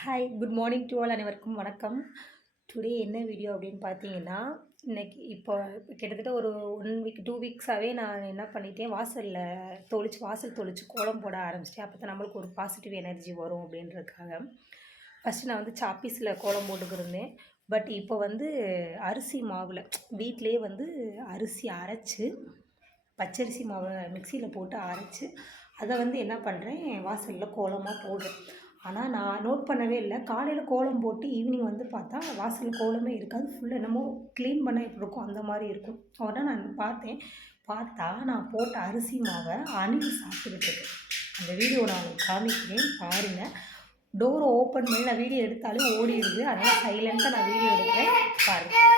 Hi good morning to all அனைவருக்கும் வணக்கம். Today என்ன வீடியோ அப்படின்னு பார்த்தீங்கன்னா இன்னைக்கு இப்போ கிட்டத்தட்ட ஒரு ஒன் வீக் டூ வீக்ஸாகவே நான் என்ன பண்ணிட்டேன் வாசலில் தொளிச்சு வாசல் தொளிச்சு கோலம் போட ஆரம்பிச்சிட்டேன். அப்போ தான் நம்மளுக்கு ஒரு பாசிட்டிவ் எனர்ஜி வரும் அப்படின்றதுக்காக. ஃபஸ்ட்டு நான் வந்து சாப்பீஸில் கோலம் போட்டுக்கிருந்தேன். பட் இப்போ வந்து அரிசி மாவில் வீட்டிலேயே வந்து அரிசி அரைச்சி பச்சரிசி மாவை மிக்சியில் போட்டு அரைச்சி அதை வந்து என்ன பண்ணுறேன் வாசலில் கோலமாக போடுறேன். ஆனால் நான் நோட் பண்ணவே இல்லை. காலையில் கோலம் போட்டு ஈவினிங் வந்து பார்த்தா வாசல் கோலமே இருக்காது. ஃபுல் என்னமோ க்ளீன் பண்ண எப்படி இருக்கும்? அந்த மாதிரி இருக்கும். உடனே நான் பார்த்தேன். பார்த்தா நான் போட்ட அரிசி மாவை அணில் சாப்பிட்டுக்கிட்டு அந்த வீடியோ நான் உங்களுக்கு காமிக்கிறேன். பாருங்கள் டோரை ஓப்பன் பண்ணி நான் வீடியோ எடுத்தாலே ஓடிடுது. அதனால் சைலண்ட்டாக நான் வீடியோ எடுக்கிறேன். பாருங்கள்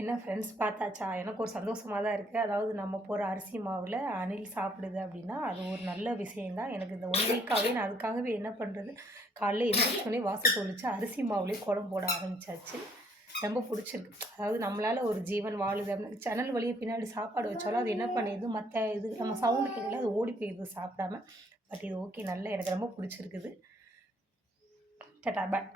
என்ன ஃப்ரெண்ட்ஸ் பார்த்தாச்சா? எனக்கு ஒரு சந்தோஷமாக தான் இருக்குது அதாவது நம்ம போகிற அரிசி மாவில் அணில் சாப்பிடுது அப்படின்னா அது ஒரு நல்ல விஷயந்தான் எனக்கு இந்த ஒன் வீக்காகவே நான் அதுக்காகவே என்ன பண்ணுறது காலைல எழுந்திரிச்சோடனே வாசல் தொழிச்சு அரிசி மாவுலேயே குழம்பு போட ஆரம்பித்தாச்சு ரொம்ப பிடிச்சிருக்கு. அதாவது நம்மளால் ஒரு ஜீவன் வாழுது சேனல் வழியே பின்னாடி சாப்பாடு வச்சாலும் அது என்ன பண்ணிடுது? மற்ற இது நம்ம சவுண்டு கேட்கல அது ஓடி போயிடுது சாப்பிடாம. பட் இது ஓகே நல்ல எனக்கு ரொம்ப பிடிச்சிருக்குது. டட்டா பாய்